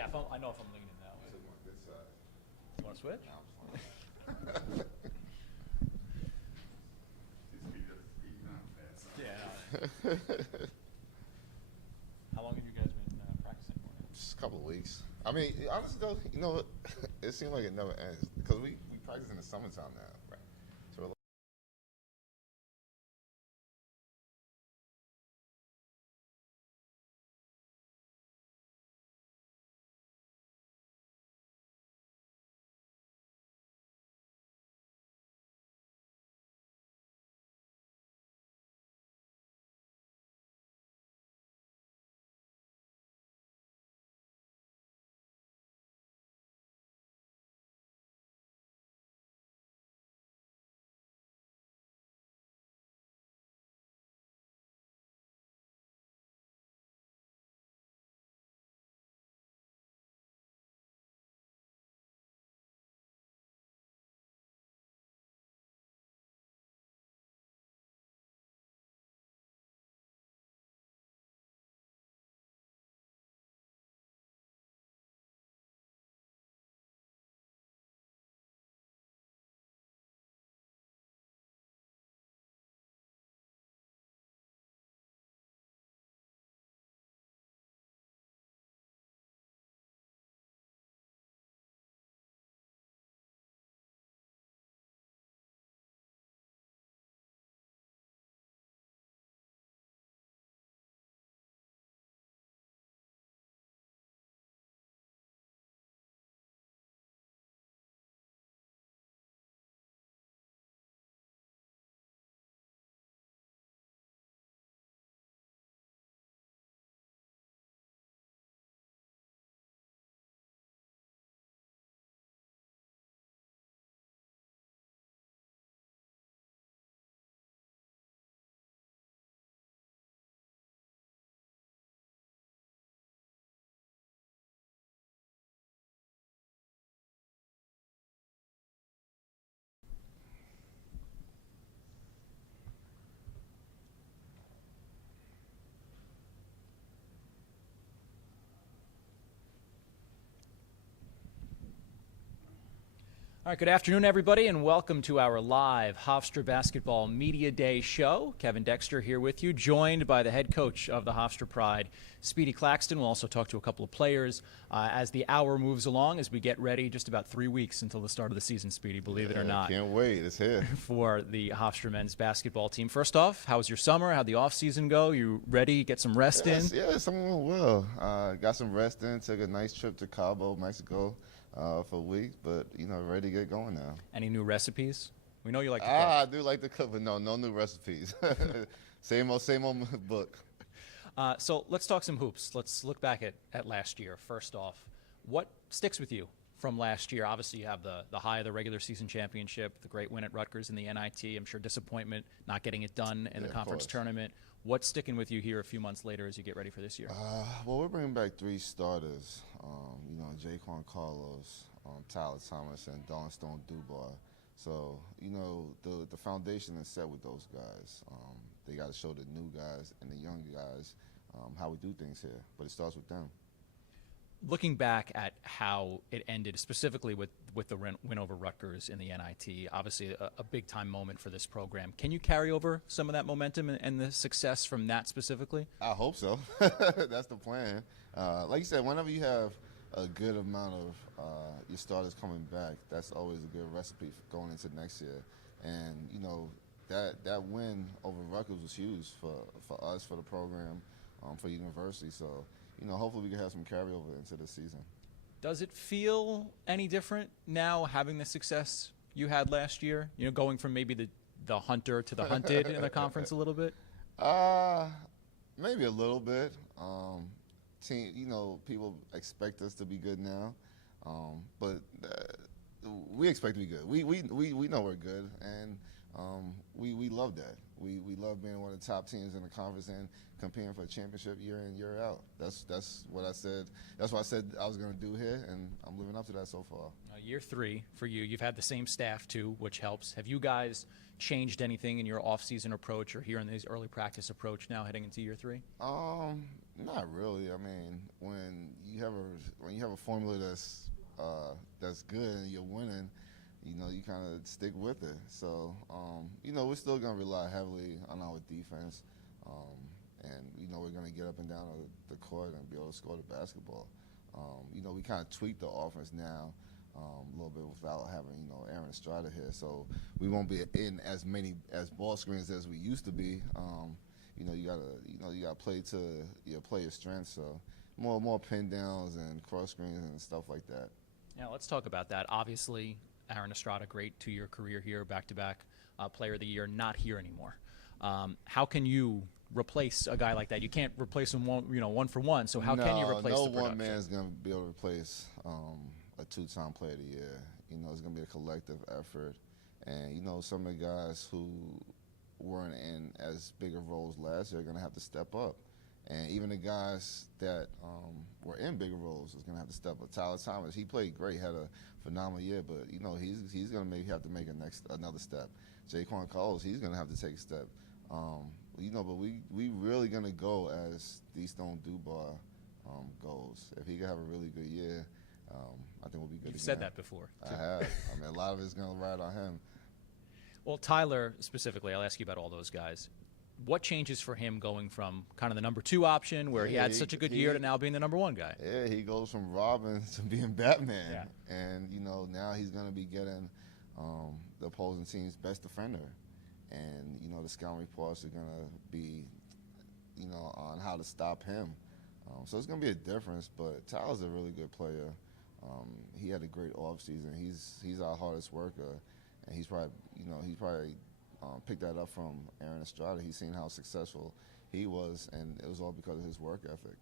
Yeah, I know if I'm leaning that way. You want to switch? Yeah. How long have you guys been practicing for? Just a couple of weeks. I mean, honestly though, it seems like it never ends because we practice in the summertime now. Right. So we're All right, good afternoon, everybody, and welcome to our live Hofstra Basketball Media Day show. Kevin Dexter here with you, joined by the head coach of the Hofstra Pride, Speedy Claxton. We'll also talk to a couple of players as the hour moves along, as we get ready. Just about 3 weeks until the start of the season, Speedy, believe it or not. Can't wait. It's here. For the Hofstra men's basketball team. First off, how was your summer? How'd the off-season go? You ready? Get some rest in? Yeah, something went well. Got some rest in. Took a nice trip to Cabo, Mexico. For a week, but ready to get going now. Any new recipes? We know you like to cook. I do like to cook, but no new recipes. same old book. So let's talk some hoops. Let's look back at last year. First off, what sticks with you from last year? Obviously, you have the high of the regular season championship, the great win at Rutgers in the NIT. I'm sure disappointment not getting it done in the conference tournament. What's sticking with you here a few months later as you get ready for this year? Well, we're bringing back 3 starters. Jquan Carlos, Tyler Thomas, and Darlinstone Dubar. So, the foundation is set with those guys. They got to show the new guys and the young guys how we do things here, but it starts with them. Looking back at how it ended, specifically with the win over Rutgers in the NIT, obviously a big-time moment for this program. Can you carry over some of that momentum and the success from that specifically? I hope so. That's the plan. Like you said, whenever you have a good amount of your starters coming back, that's always a good recipe for going into next year. And, that win over Rutgers was huge for us, for the program, for the university. So, hopefully we can have some carryover into the season. Does it feel any different now having the success you had last year? Going from maybe the hunter to the hunted in the conference a little bit? Maybe a little bit. People expect us to be good now, but we expect to be good. We know we're good, and we love that. We love being one of the top teams in the conference and competing for a championship year in, year out. That's what I said. That's what I said I was going to do here, and I'm living up to that so far. Year 3 for you. You've had the same staff too, which helps. Have you guys changed anything in your off-season approach or here in this early practice approach now heading into year 3? Not really. I mean, when you have a formula that's good and you're winning, you kind of stick with it. So, we're still going to rely heavily on our defense. And, we're going to get up and down the court and be able to score the basketball. We kind of tweak the offense now a little bit without having, Aaron Estrada here. So we won't be in as many ball screens as we used to be. You gotta play to your player's strengths. So more pin downs and cross screens and stuff like that. Yeah, let's talk about that. Obviously, Aaron Estrada, great 2-year career here, back-to-back Player of the Year, not here anymore. How can you replace a guy like that? You can't replace him one for one. So how can you replace the production? No one man is going to be able to replace a 2-time Player of the Year. It's going to be a collective effort. And, some of the guys who weren't in as big of roles last year are going to have to step up. And even the guys that were in bigger roles is going to have to step up. Tyler Thomas, he played great, had a phenomenal year, but he's going to have to make another step. Jaquan Carlos, he's going to have to take a step. But we really going to go as D Stone Dubar goes. If he can have a really good year, I think we'll be good. You've said that before. I have. I mean, a lot of it's going to ride on him. Well, Tyler specifically, I'll ask you about all those guys. What changes for him going from kind of the number 2 option where he had such a good year to now being the number 1 guy? Yeah, he goes from Robin to being Batman. Yeah. And, now he's going to be getting the opposing team's best defender. And, the scouting reports are going to be, on how to stop him. So it's going to be a difference, but Tyler's a really good player. He had a great offseason. He's our hardest worker, and he's probably picked that up from Aaron Estrada. He's seen how successful he was, and it was all because of his work ethic.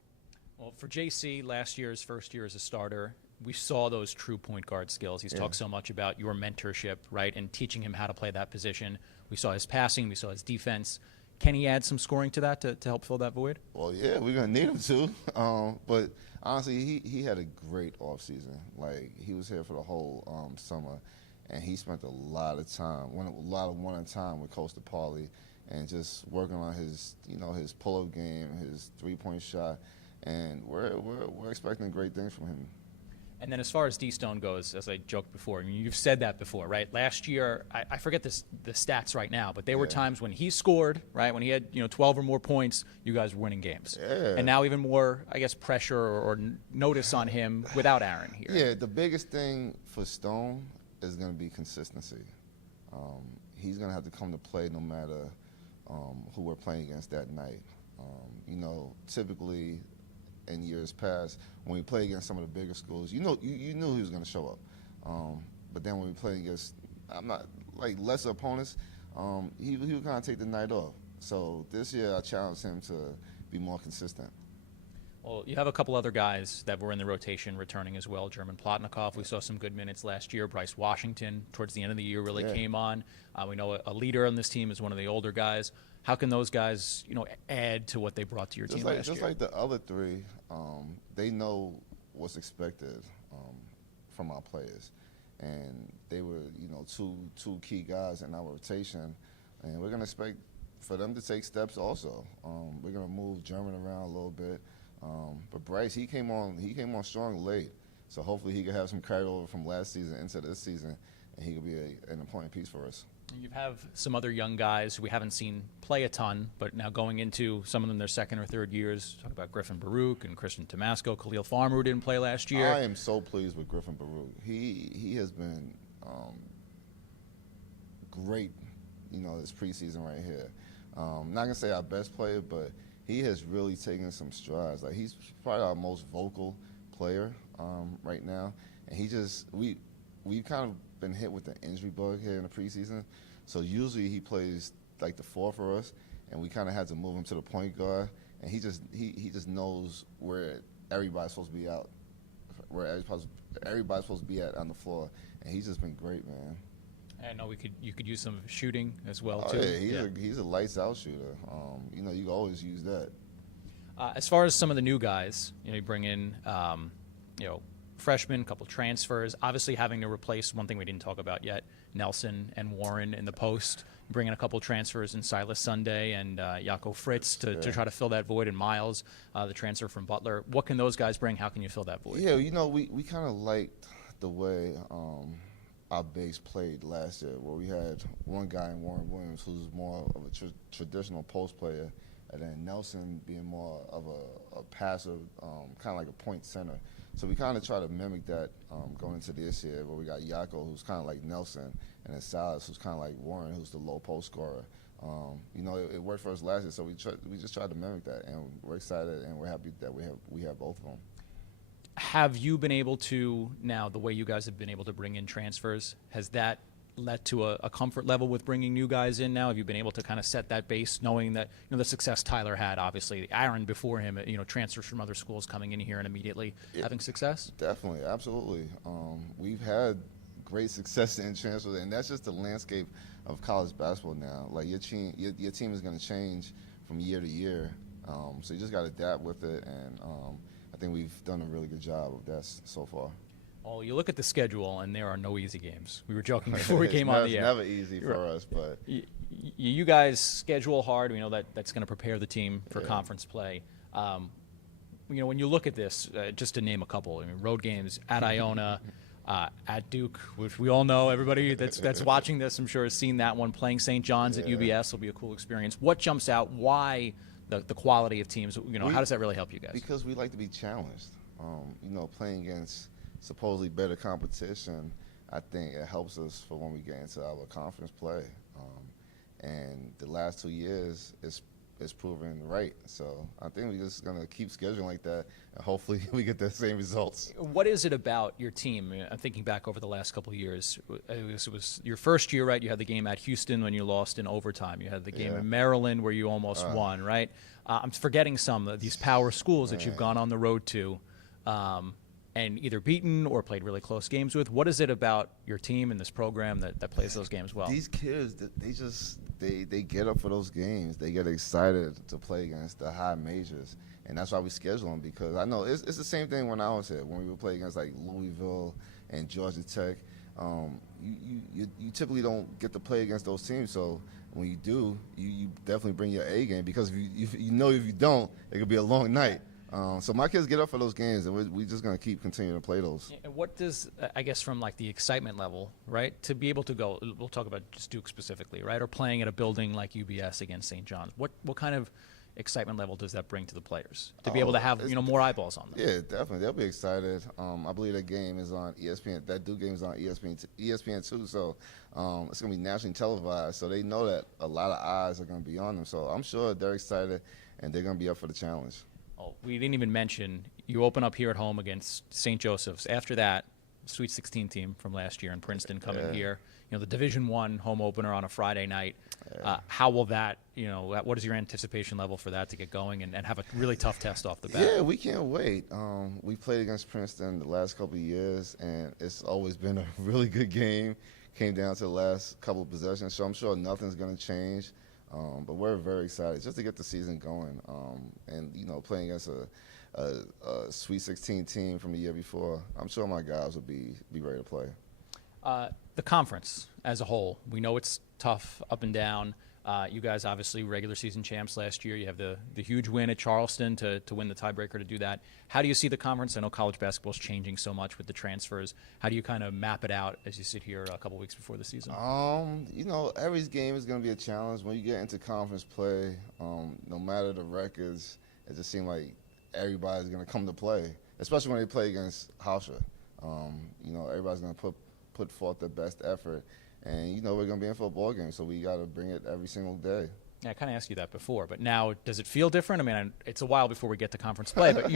Well, for JC, last year's first year as a starter, we saw those true point guard skills. He's talked so much about your mentorship, right, and teaching him how to play that position. We saw his passing. We saw his defense. Can he add some scoring to that to help fill that void? Well, yeah, we're going to need him to. But honestly, he had a great offseason. Like, he was here for the whole summer, and he spent a lot of time, a lot of one-on-one time with Coach DePauli, and just working on his, his pull-up game, his three-point shot, and we're expecting great things from him. And then as far as D Stone goes, as I joked before, I mean, you've said that before, right? Last year, I forget the stats right now, but there were times when he scored, right? When he had 12 or more points, you guys were winning games. Yeah. And now even more, I guess, pressure or notice on him without Aaron here. Yeah, the biggest thing for Stone is going to be consistency. He's going to have to come to play no matter who we're playing against that night. Typically in years past, when we play against some of the bigger schools, you knew he was going to show up. But then when we play against, lesser opponents, he would kind of take the night off. So this year I challenged him to be more consistent. Well, you have a couple other guys that were in the rotation returning as well. German Plotnikov, we saw some good minutes last year. Bryce Washington, towards the end of the year, really came on. We know a leader on this team is one of the older guys. How can those guys, add to what they brought to your team last year? Just like the other three, they know what's expected from our players. And they were, two key guys in our rotation. And we're going to expect for them to take steps also. We're going to move German around a little bit. But Bryce, he came on strong late. So hopefully he could have some carryover from last season into this season, and he could be an important piece for us. You have some other young guys who we haven't seen play a ton, but now going into some of them their second or third years. Talk about Griffin Baruch and Christian Tomasco, Khalil Farmer, who didn't play last year. I am so pleased with Griffin Baruch. He has been great, this preseason right here. Not going to say our best player, but he has really taken some strides. Like, he's probably our most vocal player right now. And we've kind of been hit with the injury bug here in the preseason. So usually he plays like the 4 for us, and we kind of had to move him to the point guard. And he just knows where everybody's supposed to be out, where everybody's supposed to be at on the floor. And he's just been great, man. I know you could use some shooting as well Oh too. yeah, he's a lights out shooter. You know, you can always use that. As far as some of the new guys, you bring in, freshmen, a couple transfers. Obviously, having to replace one thing we didn't talk about yet, Nelson and Warren in the post. Bring in a couple transfers in Silas Sunday and Jaco Fritz to try to fill that void, and Miles, the transfer from Butler. What can those guys bring? How can you fill that void? Yeah, you know, we kind of liked the way our bigs played last year, where we had one guy in Warren Williams who's more of a traditional post player, and then Nelson being more of a passive, kind of like a point center. So we kind of try to mimic that going into this year, where we got Jaco, who's kind of like Nelson, and then Silas, who's kind of like Warren, who's the low post scorer. You know, it worked for us last year, so we just tried to mimic that, and we're excited and we're happy that we have both of them. Have you been able to, now the way you guys have been able to bring in transfers, has that led to a comfort level with bringing new guys in now? Have you been able to kind of set that base, knowing that the success Tyler had, obviously Aaron before him, transfers from other schools coming in here and immediately having success? Definitely, absolutely. We've had great success in transfers, and that's just the landscape of college basketball now. Like your team is going to change from year to year, so you just got to adapt with it, and I think we've done a really good job of that so far. Well, you look at the schedule, and there are no easy games. We were joking before we came on the air. It's never easy for us, but you guys schedule hard. We know that's going to prepare the team for conference play. When you look at this, just to name a couple, road games at Iona, at Duke, which we all know, everybody that's watching this, I'm sure, has seen that one. Playing St. John's at UBS will be a cool experience. What jumps out? Why the quality of teams? How does that really help you guys? Because we like to be challenged. Playing against supposedly better competition, I think it helps us for when we get into our conference play. And the last 2 years, it's proven right. So I think we're just going to keep scheduling like that, and hopefully we get the same results. What is it about your team? I'm thinking back over the last couple of years. It was your first year, right? You had the game at Houston when you lost in overtime. You had the game in Maryland where you almost won, right? I'm forgetting some of these power schools that you've gone on the road to. And either beaten or played really close games with. What is it about your team and this program that plays those games well? These kids, they get up for those games. They get excited to play against the high majors, and that's why we schedule them. Because I know it's the same thing when I was here, when we would play against like Louisville and Georgia Tech. You typically don't get to play against those teams, so when you do, you definitely bring your A game, because if you don't, it could be a long night. So my kids get up for those games, and we're just going to keep continuing to play those. And what does, I guess, from like the excitement level, right, to be able to go, we'll talk about just Duke specifically, right, or playing at a building like UBS against St. John's, what kind of excitement level does that bring to the players to be able to have more eyeballs on them? Yeah, definitely. They'll be excited. I believe that game is on ESPN. That Duke game is on ESPN too, so it's going to be nationally televised, so they know that a lot of eyes are going to be on them. So I'm sure they're excited, and they're going to be up for the challenge. Oh, we didn't even mention you open up here at home against St. Joseph's. After that, Sweet 16 team from last year in Princeton coming here. The Division I home opener on a Friday night. How will that, what is your anticipation level for that to get going and have a really tough test off the bat? Yeah, we can't wait. We played against Princeton the last couple of years, and it's always been a really good game. Came down to the last couple of possessions, so I'm sure nothing's going to change. But we're very excited just to get the season going, and playing against a Sweet 16 team from the year before. I'm sure my guys will be ready to play. The conference as a whole, we know it's tough, up and down. You guys obviously regular season champs last year. You have the huge win at Charleston to win the tiebreaker to do that. How do you see the conference? I know college basketball is changing so much with the transfers. How do you kind of map it out as you sit here a couple weeks before the season? Every game is going to be a challenge. When you get into conference play, no matter the records, it just seems like everybody's going to come to play, especially when they play against Hofstra. Everybody's going to put forth their best effort. And, we're going to be in for a ball game, so we got to bring it every single day. Yeah, I kind of asked you that before, but now does it feel different? I mean, it's a while before we get to conference play, but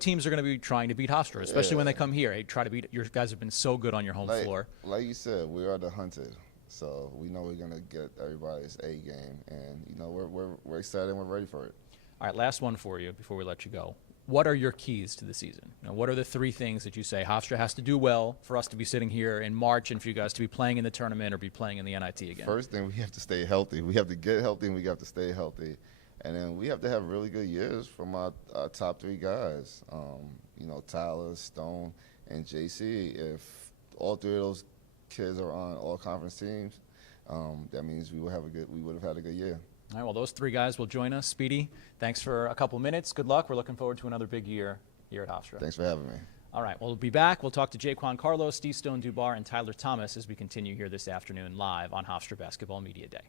teams are going to be trying to beat Hofstra, especially when they come here. They try to beat. Your guys have been so good on your home floor. Like you said, we are the hunted, so we know we're going to get everybody's A game, and we're excited and we're ready for it. All right, last one for you before we let you go. what are your keys to the season? What are the 3 things that you say Hofstra has to do well for us to be sitting here in March and for you guys to be playing in the tournament or be playing in the NIT again? First thing, we have to stay healthy. We have to get healthy, and we have to stay healthy. And then we have to have really good years from our top 3 guys. Tyler, Stone, and JC. If all 3 of those kids are on all conference teams, that means we would have had a good year. All right, well, those 3 guys will join us. Speedy, thanks for a couple minutes. Good luck. We're looking forward to another big year here at Hofstra. Thanks for having me. All right, well, we'll be back. We'll talk to Jaquan Carlos, D Stone Dubar, and Tyler Thomas as we continue here this afternoon live on Hofstra Basketball Media Day.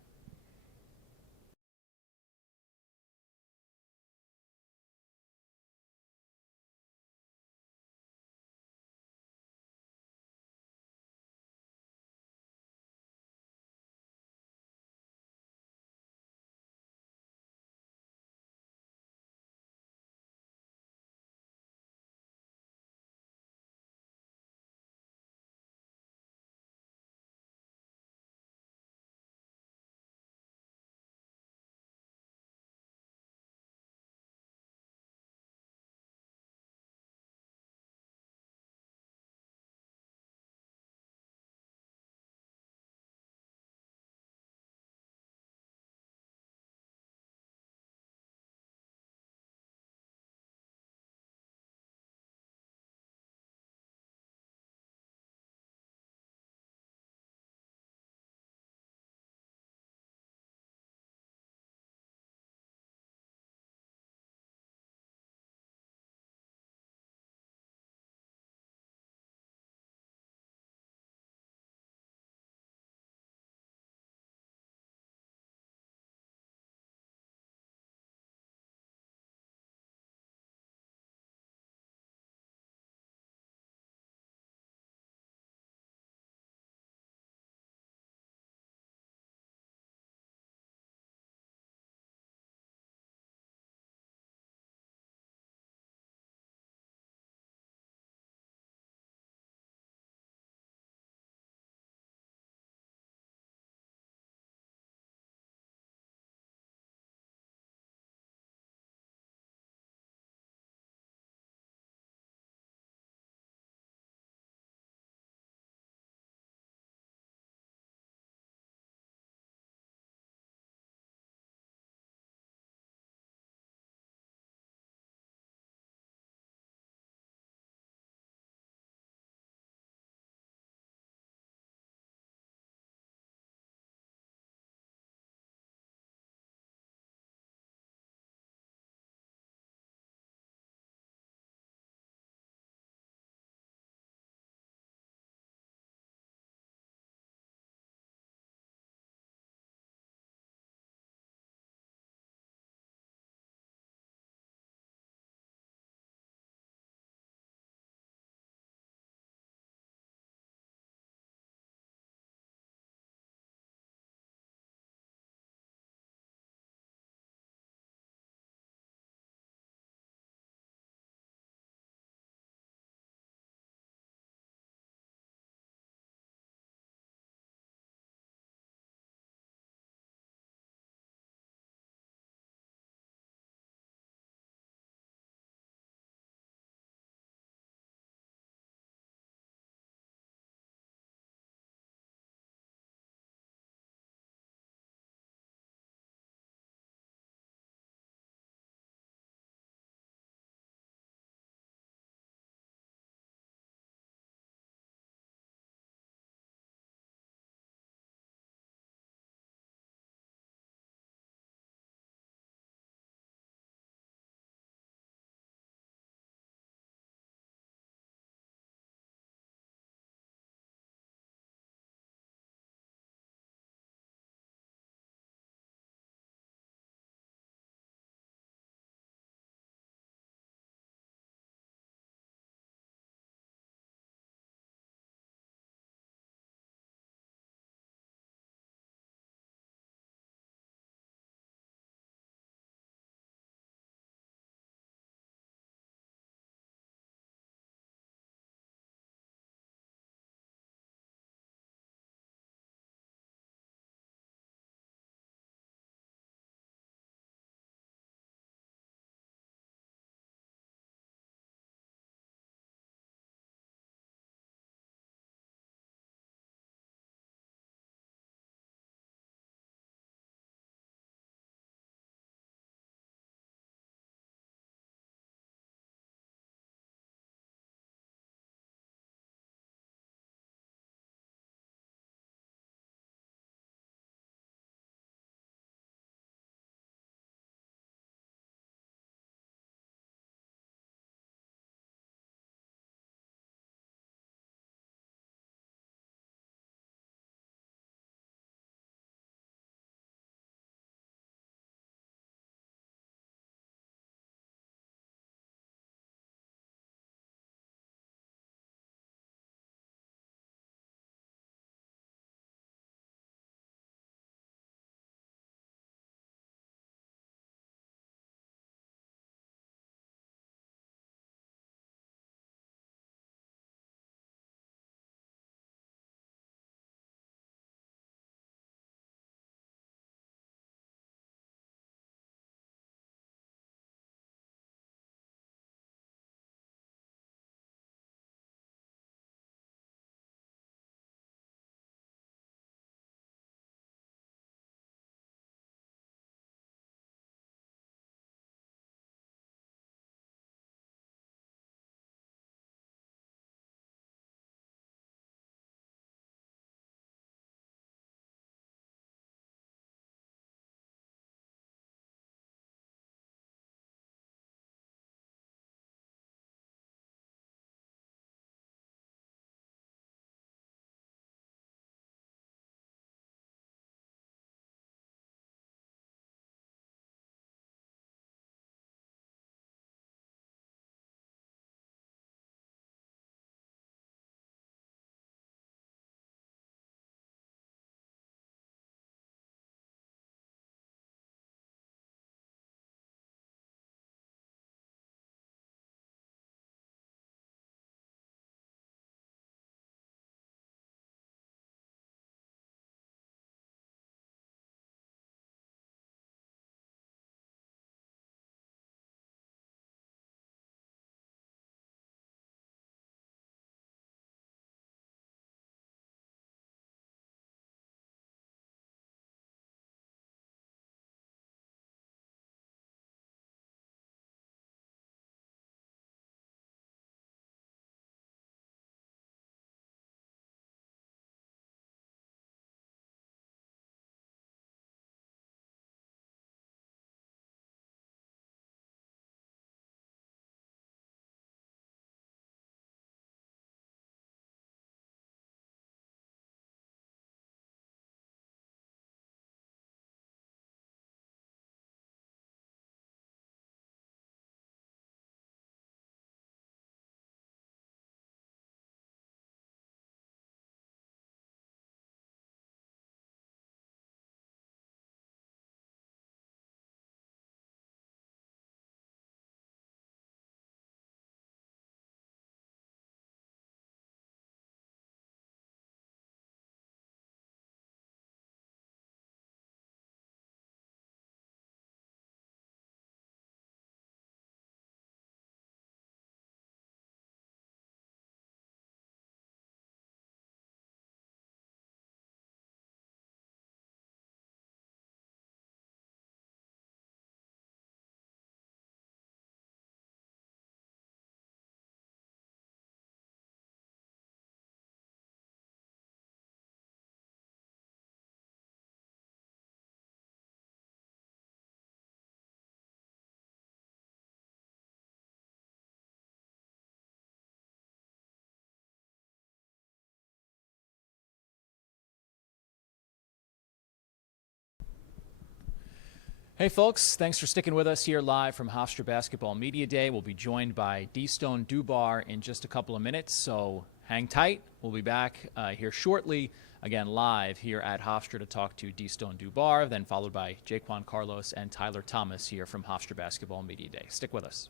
Hey folks, thanks for sticking with us here live from Hofstra Basketball Media Day. We'll be joined by D Stone Dubar in just a couple of minutes, so hang tight. We'll be back here shortly, again live here at Hofstra to talk to D Stone Dubar, then followed by Jaquan Carlos and Tyler Thomas here from Hofstra Basketball Media Day. Stick with us.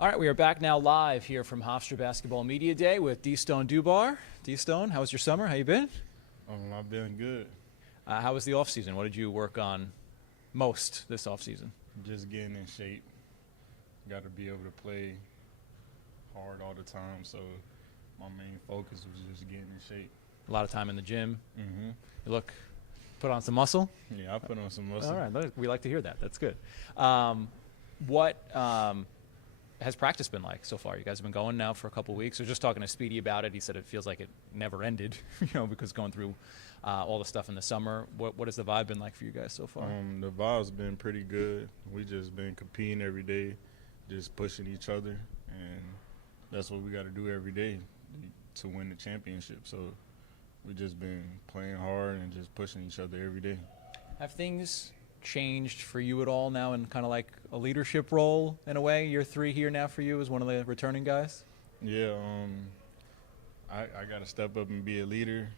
All right, we are back now live here from Hofstra Basketball Media Day with D Stone Dubar. D Stone, how was your summer? How you been? I've been good. How was the off season? What did you work on most this off season? Just getting in shape. Got to be able to play hard all the time, so my main focus was just getting in shape. A lot of time in the gym. Mm-hmm. You put on some muscle? Yeah, I put on some muscle. All right, we like to hear that. That's good. What has practice been like so far? You guys have been going now for a couple weeks. I was just talking to Speedy about it. He said it feels like it never ended, because going through all the stuff in the summer. What has the vibe been like for you guys so far? The vibe's been pretty good. We just been competing every day, just pushing each other, and that's what we got to do every day to win the championship. So we just been playing hard and just pushing each other every day. Have things changed for you at all now in kind of like a leadership role in a way? Year 3 here now for you as one of the returning guys? Yeah, I got to step up and be a leader.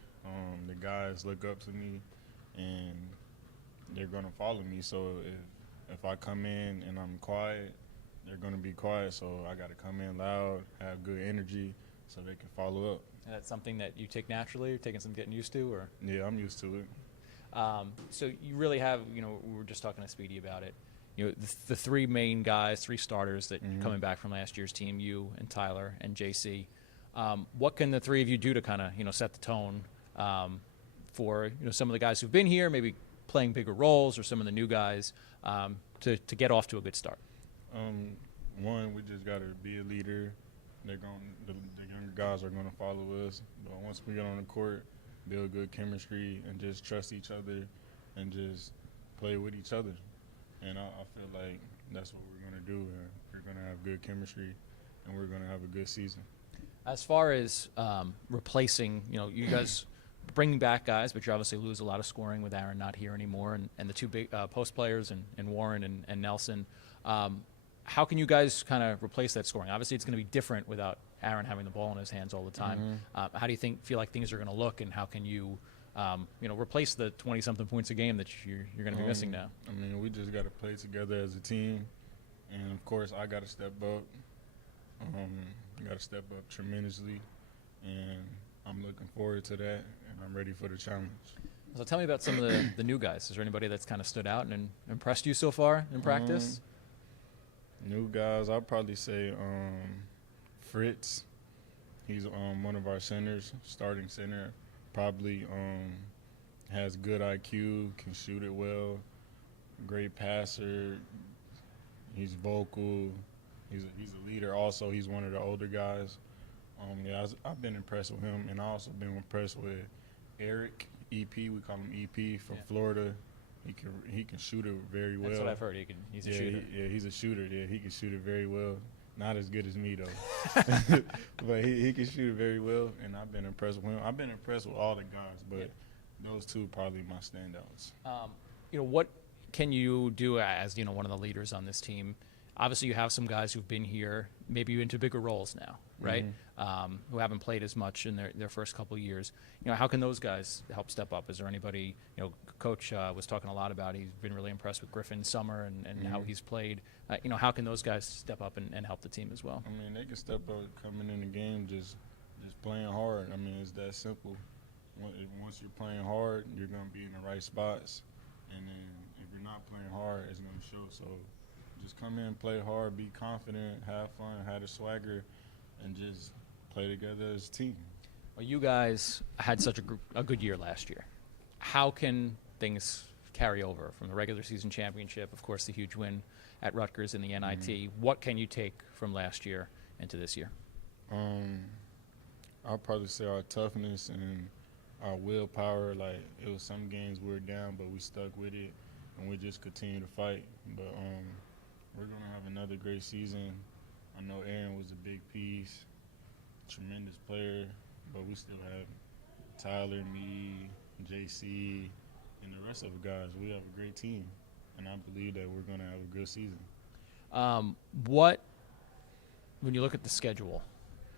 The guys look up to me, and they're going to follow me. So if I come in and I'm quiet, they're going to be quiet. So I got to come in loud, have good energy, so they can follow up. And that's something that you take naturally, or taking some getting used to, or? Yeah, I'm used to it. So you really have, we were just talking to Speedy about it. The 3 main guys, 3 starters that coming back from last year's team, you and Tyler and JC. What can the 3 of you do to kind of, set the tone for, some of the guys who've been here, maybe playing bigger roles, or some of the new guys to get off to a good start? One, we just got to be a leader. The younger guys are going to follow us. But once we get on the court, build good chemistry and just trust each other and just play with each other. And I feel like that's what we're going to do. And we're going to have good chemistry, and we're going to have a good season. As far as replacing, you guys bringing back guys, but you obviously lose a lot of scoring with Aaron not here anymore, and the 2 big post players and Warren and Nelson. How can you guys kind of replace that scoring? Obviously, it's going to be different without Aaron having the ball in his hands all the time. How do you feel like things are going to look, and how can you, replace the 20-something points a game that you're going to be missing now? I mean, we just got to play together as a team, and of course, I got to step up. Got to step up tremendously, and I'm looking forward to that, and I'm ready for the challenge. So tell me about some of the new guys. Is there anybody that's kind of stood out and impressed you so far in practice? New guys, I'd probably say Fritz. He's one of our centers, starting center. Probably has good IQ, can shoot it well, great passer. He's vocal. He's a leader. Also, he's one of the older guys. I've been impressed with him, and I also been impressed with Eric, EP. We call him EP from Florida. He can shoot it very well. That's what I've heard. He's a shooter. He's a shooter. Yeah, he can shoot it very well. Not as good as me though, but he can shoot it very well. And I've been impressed with him. I've been impressed with all the guys, but those two probably my standouts. What can you do as one of the leaders on this team? Obviously, you have some guys who've been here, maybe into bigger roles now, right? Who haven't played as much in their first couple of years. How can those guys help step up? Is there anybody? Coach was talking a lot about. He's been really impressed with Griffin Summer and how he's played. How can those guys step up and help the team as well? I mean, they can step up coming in the game, just playing hard. I mean, it's that simple. Once you're playing hard, you're gonna be in the right spots, and then if you're not playing hard, it's gonna show. So. Just come in, play hard, be confident, have fun, have the swagger, and just play together as a team. Well, you guys had such a good year last year. How can things carry over from the regular season championship, of course, the huge win at Rutgers in the NIT? What can you take from last year into this year? I'll probably say our toughness and our willpower. Like, it was some games we were down, but we stuck with it, and we just continue to fight. But we're going to have another great season. I know Aaron was a big piece, tremendous player, but we still have Tyler, me, JC, and the rest of the guys. We have a great team, and I believe that we're going to have a good season. When you look at the schedule,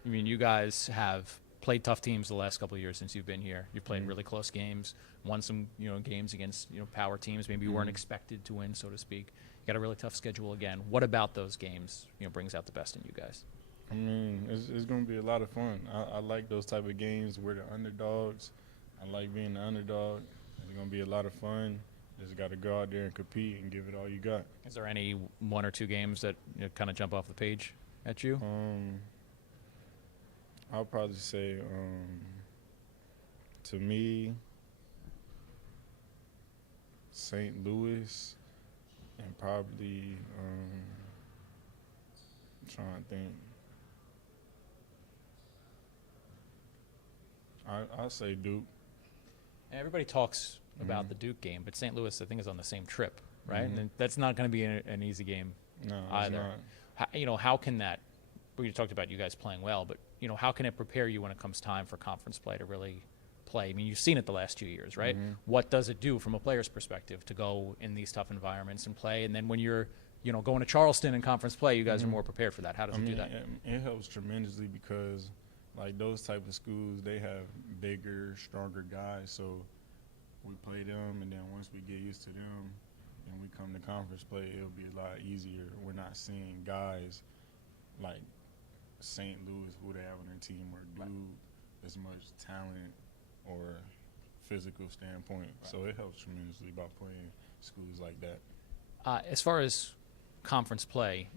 I mean, you guys have played tough teams the last couple of years since you've been here. You've played really close games, won some games against power teams. Maybe you weren't expected to win, so to speak. Got a really tough schedule again. What about those games brings out the best in you guys? I mean, it's going to be a lot of fun. I like those type of games. We're the underdogs. I like being the underdog. It's going to be a lot of fun. Just got to go out there and compete and give it all you got. Is there any one or two games that kind of jump off the page at you? I'll probably say, to me, St. Louis, and probably I'm trying to think. I'll say Duke. Everybody talks about the Duke game, but St. Louis, I think, is on the same trip, right? And that's not going to be an easy game either. How can that? We talked about you guys playing well, but how can it prepare you when it comes time for conference play to really play? I mean, you've seen it the last 2 years, right? What does it do from a player's perspective to go in these tough environments and play? And then when you're going to Charleston in conference play, you guys are more prepared for that. How does it do that? It helps tremendously because, like, those type of schools, they have bigger, stronger guys. So we play them, and then once we get used to them and we come to conference play, it'll be a lot easier. We're not seeing guys like St. Louis, who they have on their team, or Duke, as much talent or physical standpoint. So it helps tremendously by playing schools like that. As far as conference play,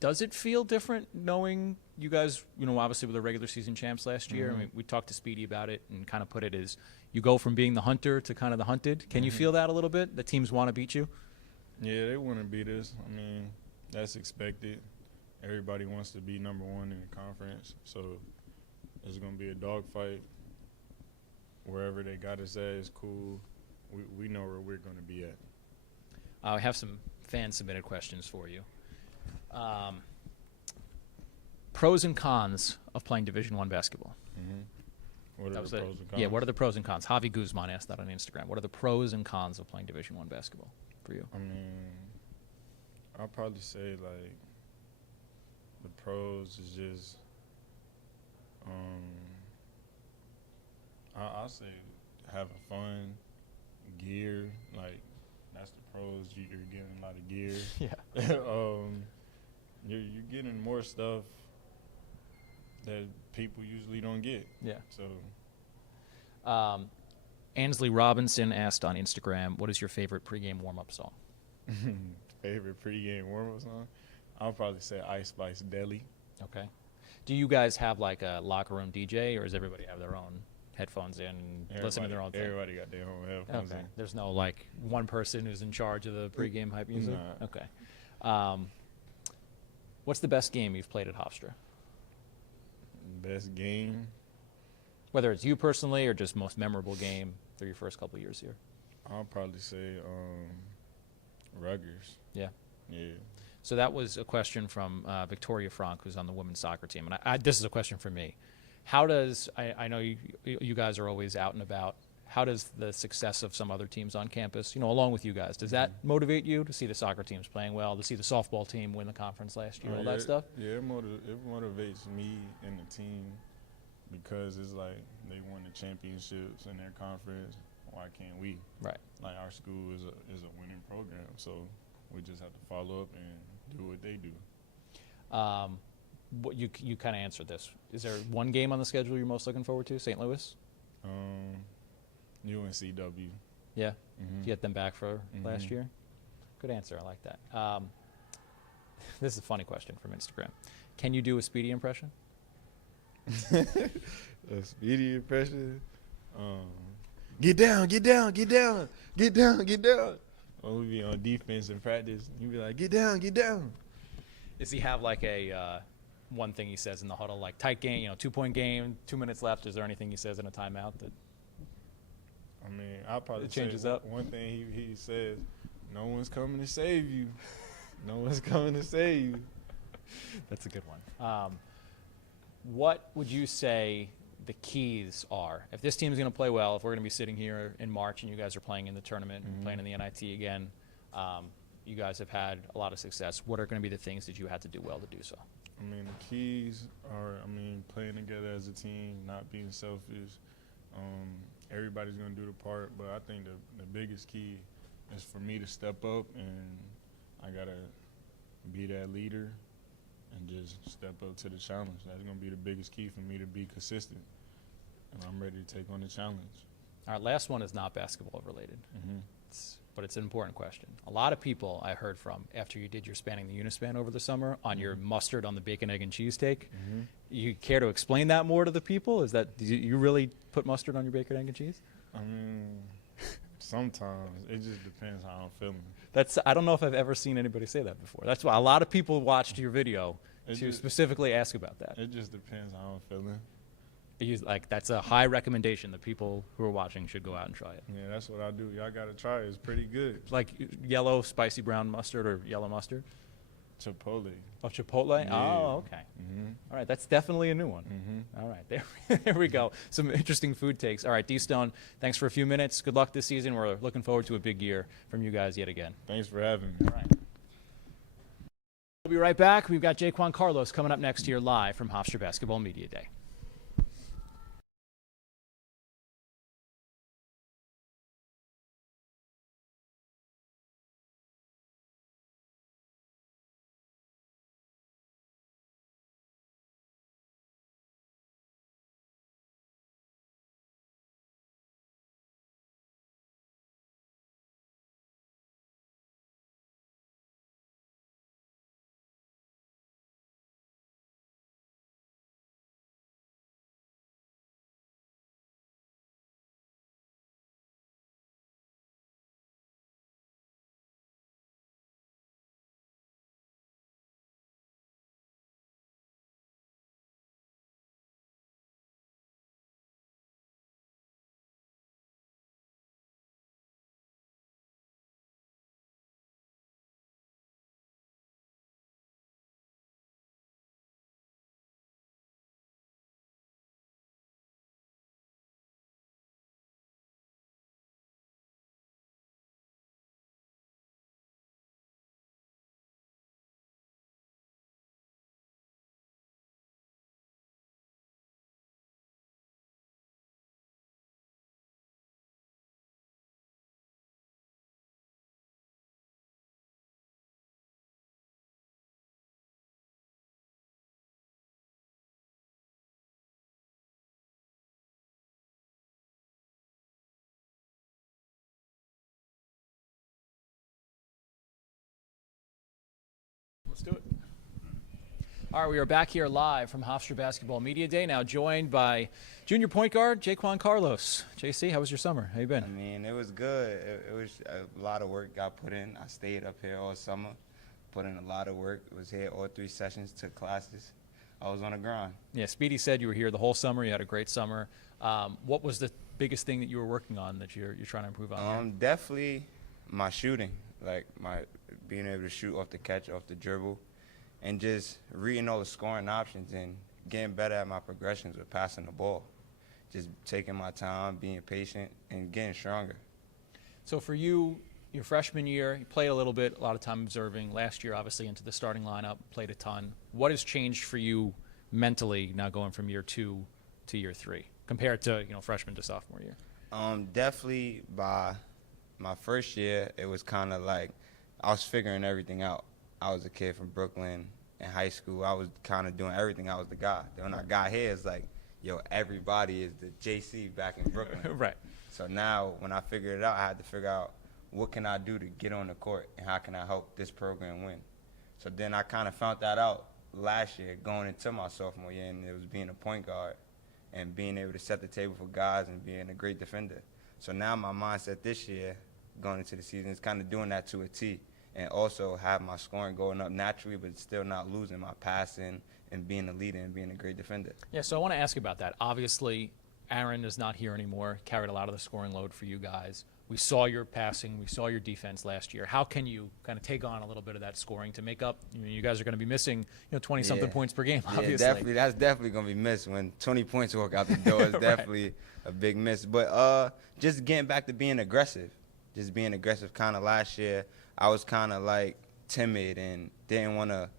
does it feel different knowing you guys, obviously were the regular season champs last year? I mean, we talked to Speedy about it and kind of put it as you go from being the hunter to kind of the hunted. Can you feel that a little bit? The teams want to beat you? Yeah, they want to beat us. I mean, that's expected. Everybody wants to be number one in the conference. So it's going to be a dogfight. Wherever they got us at is cool. We know where we're going to be at. I have some fan-submitted questions for you. Pros and cons of playing Division I basketball. What are the pros and cons? Yeah, what are the pros and cons? Javi Guzman asked that on Instagram. What are the pros and cons of playing Division I basketball for you? I mean, I'll probably say, like, the pros is just, I'll say having fun, gear, like, that's the pros. You're getting a lot of gear. Yeah. You're getting more stuff that people usually don't get. Yeah. So. Ansley Robinson asked on Instagram, what is your favorite pregame warm-up song? Favorite pregame warm-up song? I'll probably say Ice Spice Deli. Okay. Do you guys have like a locker room DJ, or does everybody have their own headphones in and listen to their own thing? Everybody got their own headphones in. There's no like one person who's in charge of the pregame hype music? Nah. Okay. What's the best game you've played at Hofstra? Best game? Whether it's you personally or just most memorable game through your first couple of years here. I'll probably say Rutgers. Yeah. Yeah. So that was a question from Victoria Frank, who's on the women's soccer team. And this is a question for me. How does, I know you guys are always out and about, how does the success of some other teams on campus, along with you guys, does that motivate you to see the soccer teams playing well, to see the softball team win the conference last year, all that stuff? Yeah, it motivates me and the team because it's like they won the championships in their conference. Why can't we? Right. Like our school is a winning program, so we just have to follow up and do what they do. What you kind of answered this. Is there one game on the schedule you're most looking forward to? St. Louis? UNCW. Yeah. Mm-hmm. You get them back for last year. Good answer. I like that. This is a funny question from Instagram. Can you do a Speedy impression? A Speedy impression. Get down, get down, get down, get down, get down. When we be on defense in practice, you be like, get down, get down. Does he have like a one thing he says in the huddle, like tight game, 2-point game, 2 minutes left? Is there anything he says in a timeout that? I mean, I'll probably changes say up. One thing he says, no one's coming to save you. No one's coming to save you. That's a good one. What would you say the keys are? If this team is going to play well, if we're going to be sitting here in March and you guys are playing in the tournament, playing in the NIT again, you guys have had a lot of success. What are going to be the things that you had to do well to do so? I mean, the keys are, playing together as a team, not being selfish. Everybody's going to do the part, but I think the biggest key is for me to step up, and I got to be that leader and just step up to the challenge. That's going to be the biggest key for me to be consistent, and I'm ready to take on the challenge. Our last one is not basketball related, but it's an important question. A lot of people I heard from after you did your Spanning the Unispan over the summer on your mustard on the bacon, egg, and cheese take. You care to explain that more to the people? Is that, do you really put mustard on your bacon, egg, and cheese? Sometimes. It just depends how I'm feeling. I don't know if I've ever seen anybody say that before. That's why a lot of people watched your video to specifically ask about that. It just depends how I'm feeling. That's a high recommendation that people who are watching should go out and try it. Yeah, that's what I do. Y'all got to try it. It's pretty good. Like yellow spicy brown mustard or yellow mustard? Chipotle. Oh, Chipotle? Yeah. Oh, okay. All right, that's definitely a new one. All right, there we go. Some interesting food takes. All right, D Stone, thanks for a few minutes. Good luck this season. We're looking forward to a big year from you guys yet again. Thanks for having me. All right. We'll be right back. We've got Jquan Carlos coming up next here live from Hofstra Basketball Media Day. Let's do it. All right, we are back here live from Hofstra Basketball Media Day, now joined by junior point guard Jquan Carlos. JC, how was your summer? How you been? It was good. It was a lot of work got put in. I stayed up here all summer, put in a lot of work. Was here all 3 sessions, took classes. I was on the grind. Yeah, Speedy said you were here the whole summer. You had a great summer. What was the biggest thing that you were working on that you're trying to improve on? Here? Definitely my shooting, like my being able to shoot off the catch, off the dribble, and just reading all the scoring options and getting better at my progressions with passing the ball. Just taking my time, being patient, and getting stronger. So for you, your freshman year, you played a little bit, a lot of time observing. Last year, obviously, into the starting lineup, played a ton. What has changed for you mentally now going from year 2 to year 3 compared to, freshman to sophomore year? Definitely by my first year, it was kind of like I was figuring everything out. I was a kid from Brooklyn in high school. I was kind of doing everything. I was the guy. Then when I got here, it's like, everybody is the JC back in Brooklyn. Right. So now when I figured it out, I had to figure out what can I do to get on the court and how can I help this program win. So then I kind of found that out last year going into my sophomore year, and it was being a point guard and being able to set the table for guys and being a great defender. So now my mindset this year going into the season is kind of doing that to a T, and also have my scoring going up naturally but still not losing my passing and being a leader and being a great defender. Yeah, so I want to ask you about that. Obviously, Aaron is not here anymore, carried a lot of the scoring load for you guys. We saw your passing, we saw your defense last year. How can you kind of take on a little bit of that scoring to make up? You guys are going to be missing 20-something points per game, obviously. Yeah, definitely. That's definitely going to be missed. When 20 points walk out the door is definitely a big miss. But just getting back to being aggressive. Just being aggressive. Kind of last year, I was kind of like timid and didn't want to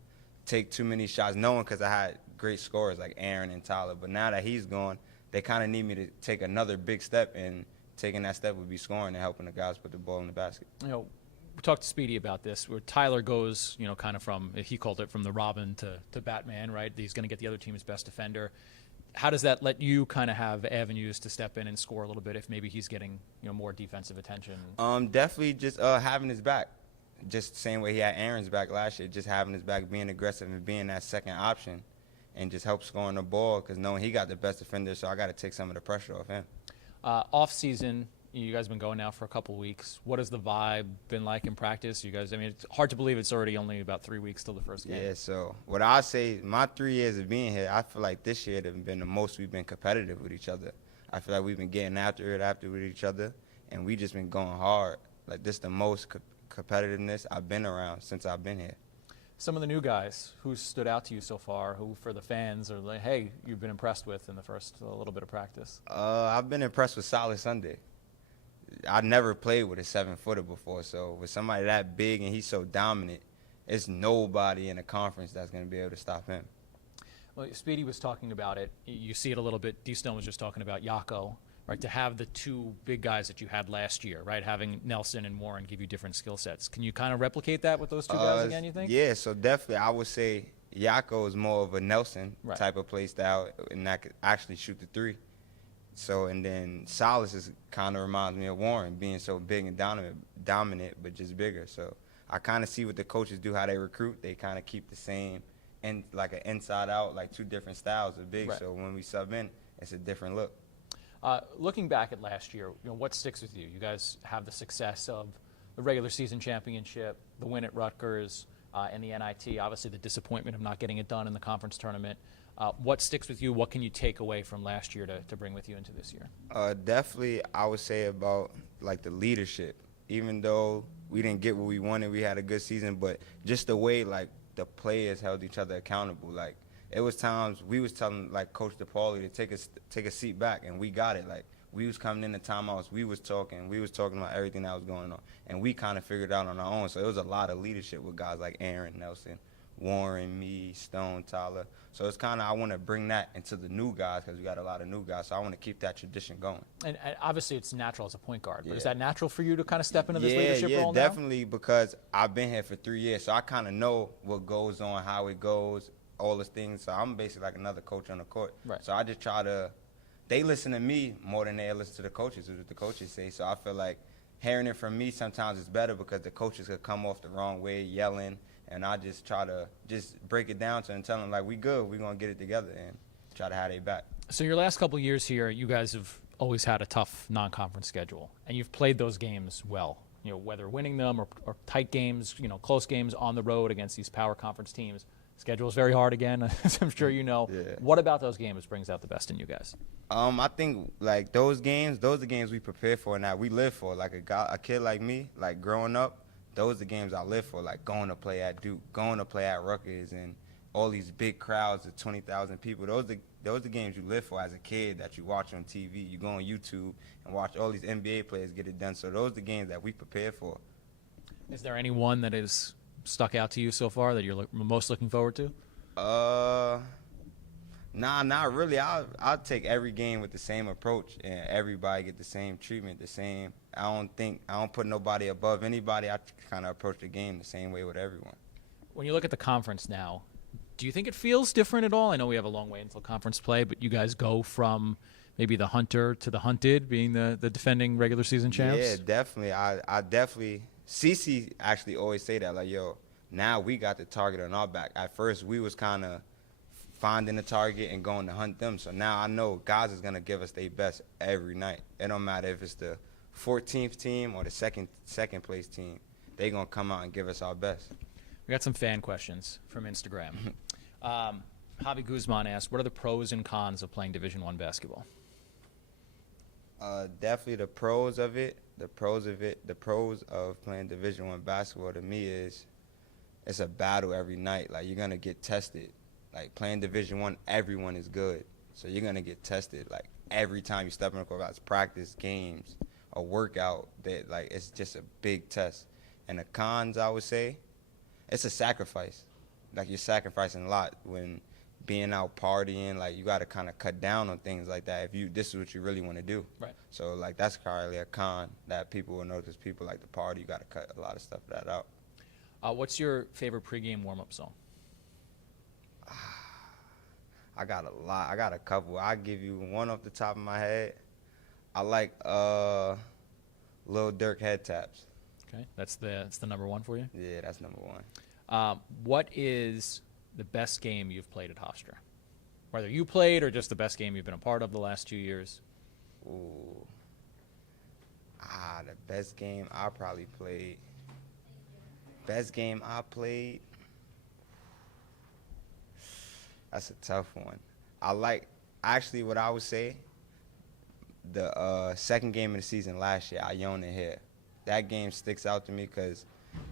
take too many shots, knowing because I had great scorers like Aaron and Tyler. But now that he's gone, they kind of need me to take another big step, and taking that step would be scoring and helping the guys put the ball in the basket. We talked to Speedy about this, where Tyler goes, kind of from, he called it from the Robin to Batman, right? He's going to get the other team's best defender. How does that let you kind of have avenues to step in and score a little bit if maybe he's getting, more defensive attention? Definitely just having his back. Just the same way he had Aaron's back last year, just having his back, being aggressive and being that second option, and just help scoring the ball, because knowing he got the best defender, so I got to take some of the pressure off him. Off season, you guys have been going now for a couple weeks. What has the vibe been like in practice? You guys, it's hard to believe it's already only about 3 weeks till the first game. Yeah, so what I say, my 3 years of being here, I feel like this year has been the most we've been competitive with each other. I feel like we've been getting after it with each other, and we just been going hard. Like, this the most competitiveness I've been around since I've been here. Some of the new guys who stood out to you so far, who for the fans are like, hey, you've been impressed with in the first little bit of practice? I've been impressed with Solid Sunday. I never played with a 7-footer before, so with somebody that big and he's so dominant, it's nobody in the conference that's going to be able to stop him. Well, Speedy was talking about it. You see it a little bit. D Stone was just talking about Yako, right? To have the two big guys that you had last year, right? Having Nelson and Warren give you different skill sets. Can you kind of replicate that with those two guys again, you think? Yeah, so definitely I would say Yako is more of a Nelson type of play style, and that could actually shoot the three. So, and then Solace is kind of reminds me of Warren, being so big and dominant, but just bigger. So I kind of see what the coaches do, how they recruit. They kind of keep the same, and like an inside out, like two different styles of big. Right. So when we sub in, it's a different look. Looking back at last year, what sticks with you? You guys have the success of the regular season championship, the win at Rutgers, and the NIT. Obviously, the disappointment of not getting it done in the conference tournament. What sticks with you? What can you take away from last year to bring with you into this year? Definitely, I would say about like the leadership. Even though we didn't get what we wanted, we had a good season, but just the way like the players held each other accountable. Like it was times we was telling like Coach DePauli to take a seat back, and we got it. Like we was coming in the timeouts, we was talking about everything that was going on, and we kind of figured it out on our own. So it was a lot of leadership with guys like Aaron, Nelson, Warren, me, Stone, Tyler. So it's kind of, I want to bring that into the new guys because we got a lot of new guys. So I want to keep that tradition going. And obviously it's natural as a point guard. But is that natural for you to kind of step into this leadership role now? Yeah, definitely, because I've been here for 3 years. So I kind of know what goes on, how it goes, all those things. So I'm basically like another coach on the court. Right. So I just try to, they listen to me more than they listen to the coaches, is what the coaches say. So I feel like hearing it from me sometimes is better because the coaches could come off the wrong way, yelling. And I just try to just break it down to them and tell them, like, we good. We're going to get it together and try to have their back. So your last couple of years here, you guys have always had a tough non-conference schedule. And you've played those games well, whether winning them or tight games, close games on the road against these power conference teams. Schedule is very hard again, as I'm sure you know. Yeah. What about those games brings out the best in you guys? I think like those are the games we prepare for now. We live for. Like a kid like me, like growing up, those are the games I live for. Like going to play at Duke, going to play at Rutgers, and all these big crowds of 20,000 people. Those are the games you live for as a kid that you watch on TV. You go on YouTube and watch all these NBA players get it done. So those are the games that we prepare for. Is there any one that is stuck out to you so far that you're most looking forward to? Nah, not really. I'll take every game with the same approach, and everybody get the same treatment, the same. I don't put nobody above anybody. I kind of approach the game the same way with everyone. When you look at the conference now, do you think it feels different at all? I know we have a long way until conference play, but you guys go from maybe the hunter to the hunted, being the defending regular season champs? Yeah, definitely. I definitely. CC actually always say that, like, yo, now we got the target on our back. At first, we was kind of finding the target and going to hunt them. So now I know guys is going to give us their best every night. It don't matter if it's the 14th team or the second place team. They going to come out and give us our best. We got some fan questions from Instagram. Javi Guzman asked, what are the pros and cons of playing Division I basketball? Definitely the pros of it. The pros of playing Division I basketball to me is it's a battle every night. Like, you're going to get tested. Like, playing Division I, everyone is good. So you're going to get tested. Like, every time you step in the court, it's practice, games, a workout. That, like, it's just a big test. And the cons, I would say, it's a sacrifice. Like, you're sacrificing a lot when being out partying. Like, you got to kind of cut down on things like that if this is what you really want to do. Right. So, like, that's probably a con that people will notice. People like to party. You got to cut a lot of stuff of that out. What's your favorite pregame warm-up song? I got a lot. I got a couple. I'll give you one off the top of my head. I like Lil Durk Head Taps. Okay, that's the number one for you? Yeah, that's number one. What is the best game you've played at Hofstra? Whether you played or just the best game you've been a part of the last 2 years? Ooh. The best game I probably played. Best game I played. That's a tough one. Actually, what I would say, the second game of the season last year, Iona here. That game sticks out to me because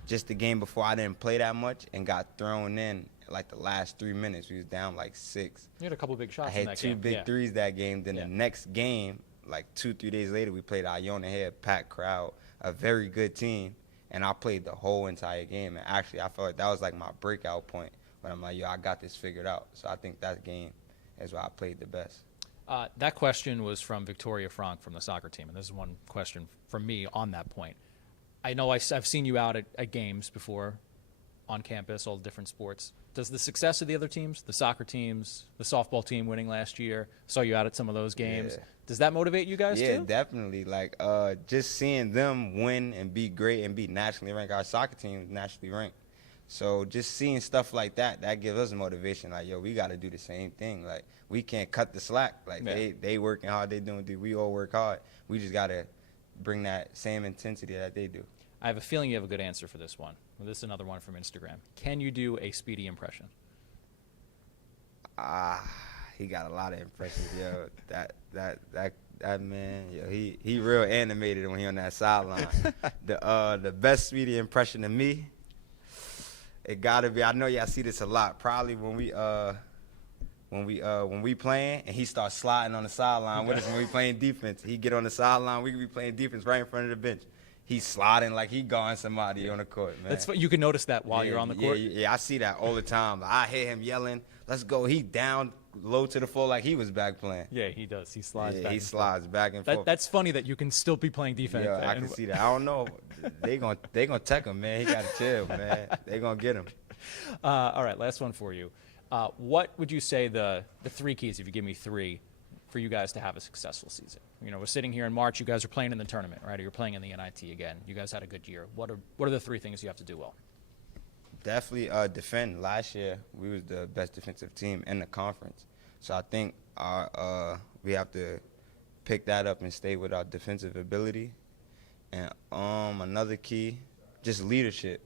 just the game before I didn't play that much and got thrown in like the last 3 minutes. We was down like 6. You had a couple big shots I in had that game. two big threes that game. Then Yeah. the next game, like 2-3 days later, we played Iona here, packed crowd, a very good team. And I played the whole entire game. And actually, I felt like that was like my breakout point. But I'm like, yo, I got this figured out. So I think that game is where I played the best. That question was from Victoria Frank from the soccer team. And this is one question from me on that point. I know I've seen you out at games before on campus, all the different sports. Does the success of the other teams, the soccer teams, the softball team winning last year, saw you out at some of those games, Yeah. does that motivate you guys Yeah, too? definitely. Like, just seeing them win and be great and be nationally ranked. Our soccer team is nationally ranked. So just seeing stuff like that gives us motivation. Like, yo, we got to do the same thing. Like, we can't cut the slack. Like, Yeah. they working hard, they doing. We all work hard. We just got to bring that same intensity that they do. I have a feeling you have a good answer for this one. Well, this is another one from Instagram. Can you do a Speedy impression? He got a lot of impressions, yo. That man, yo, he real animated when he on that sideline. The best Speedy impression of me, it gotta be. I know y'all see this a lot. Probably when we playing and he starts sliding on the sideline with us when we playing defense. He get on the sideline, we be playing defense right in front of the bench. He's sliding like he guarding somebody on the court, man. That's what you can notice that while you're on the court. Yeah, I see that all the time. Like, I hear him yelling, "Let's go!" He down low to the floor like he was back playing. Yeah, he does. He slides Yeah, back. he and slides back and forth. forth. That's funny that you can still be playing defense. Yeah, I can see that. I don't know. They gonna tech him, man. He gotta chill, man. They gonna get him. All right, last one for you. What would you say the 3 keys, if you give me 3, for you guys to have a successful season? You know, we're sitting here in March. You guys are playing in the tournament, right? Or you're playing in the NIT again. You guys had a good year. What are the 3 things you have to do well? Definitely defend. Last year, we was the best defensive team in the conference. So I think we have to pick that up and stay with our defensive ability. And another key, just leadership.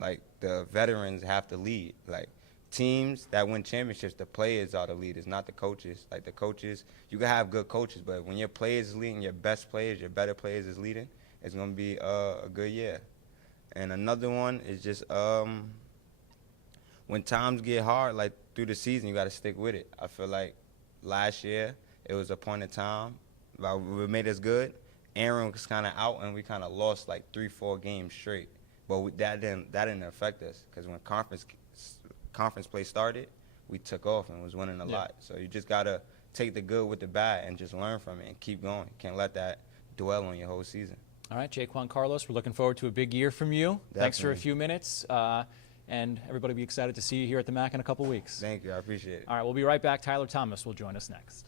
Like, the veterans have to lead. Like, teams that win championships, the players are the leaders, not the coaches. Like the coaches, you can have good coaches, but when your players is leading, your best players, your better players is leading, it's gonna be a good year. And another one is just when times get hard, like through the season, you got to stick with it. I feel like last year it was a point in time, but what made us good, Aaron was kind of out, and we kind of lost like 3-4 games straight. But that didn't affect us, because when conference play started, we took off and was winning a lot. So you just got to take the good with the bad and just learn from it and keep going. You can't let that dwell on your whole season. All right, Jquan Carlos, we're looking forward to a big year from you. Definitely. Thanks for a few minutes. And everybody will be excited to see you here at the MAC in a couple weeks. Thank you. I appreciate it. All right, we'll be right back. Tyler Thomas will join us next.